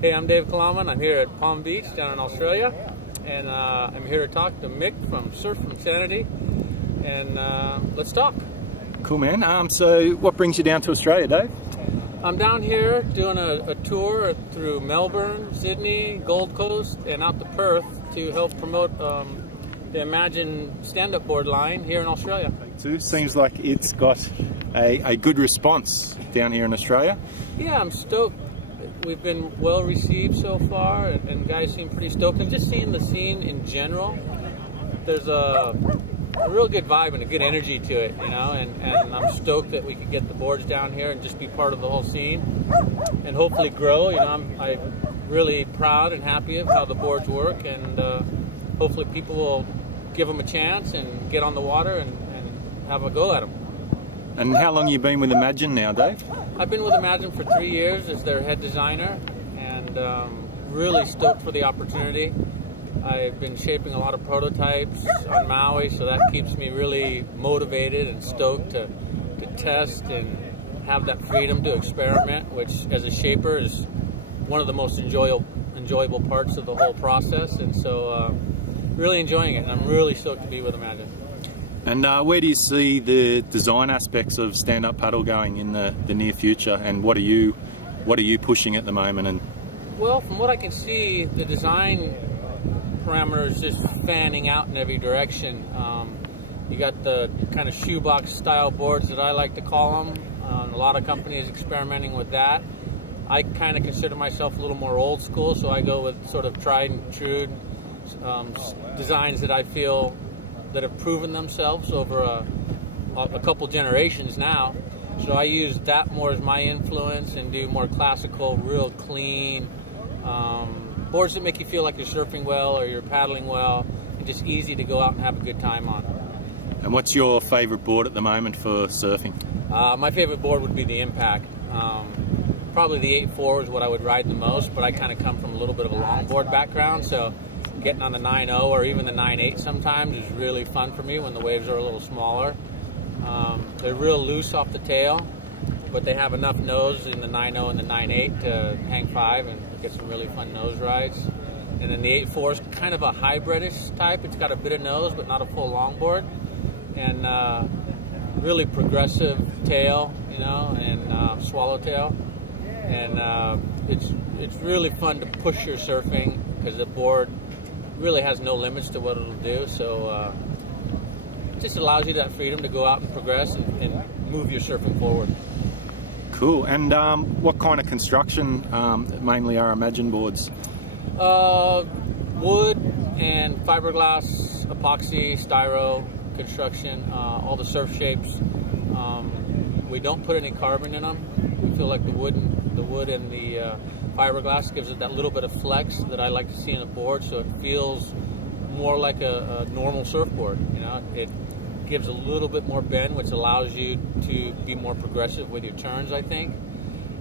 Hey, I'm Dave Kalama, and I'm here at Palm Beach down in Australia, and I'm here to talk to Mick from Surf Insanity, and let's talk. Cool, man. So what brings you down to Australia, Dave? I'm down here doing a tour through Melbourne, Sydney, Gold Coast, and out to Perth to help promote the Imagine stand-up board line here in Australia. Too seems like it's got a good response down here in Australia. Yeah, I'm stoked. We've been well received so far, and guys seem pretty stoked. And just seeing the scene in general, there's a real good vibe and a good energy to it, you know. And I'm stoked that we could get the boards down here and just be part of the whole scene, and hopefully grow. You know, I'm really proud and happy of how the boards work, and hopefully people will give them a chance and get on the water and have a go at them. And how long have you been with Imagine now, Dave? I've been with Imagine for 3 years as their head designer, and really stoked for the opportunity. I've been shaping a lot of prototypes on Maui, so that keeps me really motivated and stoked to test and have that freedom to experiment, which as a shaper is one of the most enjoyable parts of the whole process. And so really enjoying it, and I'm really stoked to be with Imagine. And where do you see the design aspects of stand-up paddle going in the near future, and what are you pushing at the moment? And well, from what I can see, the design parameters just fanning out in every direction. You got the kind of shoebox style boards that I like to call them. A lot of companies experimenting with that. I kind of consider myself a little more old school, so I go with sort of tried and true designs that I feel that have proven themselves over a couple generations now. So I use that more as my influence and do more classical, real clean boards that make you feel like you're surfing well or you're paddling well, and just easy to go out and have a good time on. And what's your favorite board at the moment for surfing? My favorite board would be the Impact. Probably the 8.4 is what I would ride the most, but I kind of come from a little bit of a longboard background, so getting on the 9.0 or even the 9.8 sometimes is really fun for me when the waves are a little smaller. They're real loose off the tail, but they have enough nose in the 9.0 and the 9.8 to hang 5 and get some really fun nose rides. And then the 8.4 is kind of a hybridish type. It's got a bit of nose, but not a full longboard. And really progressive tail, you know, and swallowtail. And it's really fun to push your surfing because the board really has no limits to what it'll do. So it just allows you that freedom to go out and progress and move your surfing forward. Cool. And what kind of construction mainly are Imagine boards? Wood and fiberglass, epoxy, styro construction, all the surf shapes. We don't put any carbon in them. We feel like the wood and the fiberglass gives it that little bit of flex that I like to see in a board, so it feels more like a normal surfboard. You know, it gives a little bit more bend, which allows you to be more progressive with your turns, I think.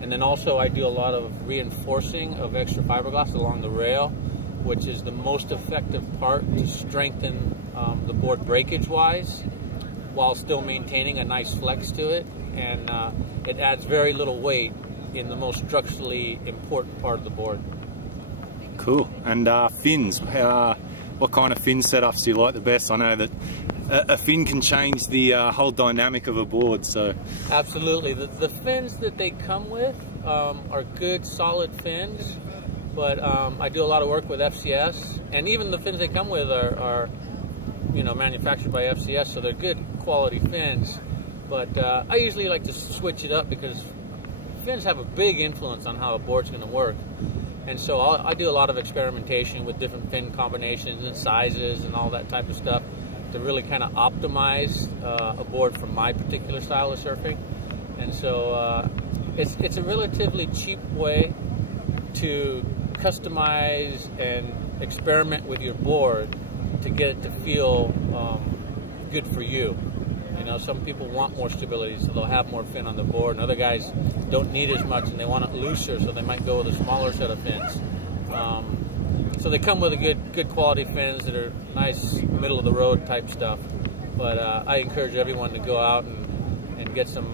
And then also I do a lot of reinforcing of extra fiberglass along the rail, which is the most effective part to strengthen the board breakage-wise, while still maintaining a nice flex to it. And it adds very little weight in the most structurally important part of the board. Cool. And fins, what kind of fin setups do you like the best? I know that a fin can change the whole dynamic of a board. So absolutely, the fins that they come with are good, solid fins, but I do a lot of work with FCS, and even the fins they come with are you know, manufactured by FCS, so they're good quality fins. But I usually like to switch it up because fins have a big influence on how a board's going to work. And so I do a lot of experimentation with different fin combinations and sizes and all that type of stuff to really kind of optimize a board for my particular style of surfing. And so it's a relatively cheap way to customize and experiment with your board to get it to feel good for you. You know, some people want more stability, so they'll have more fin on the board, and other guys don't need as much and they want it looser, so they might go with a smaller set of fins. So they come with a good quality fins that are nice, middle of the road type stuff. But I encourage everyone to go out and get some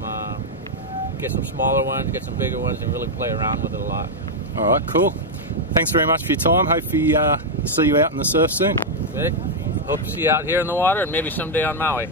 smaller ones, get some bigger ones, and really play around with it a lot. All right, cool. Thanks very much for your time. Hope we see you out in the surf soon. Okay. Hope to see you out here in the water and maybe someday on Maui.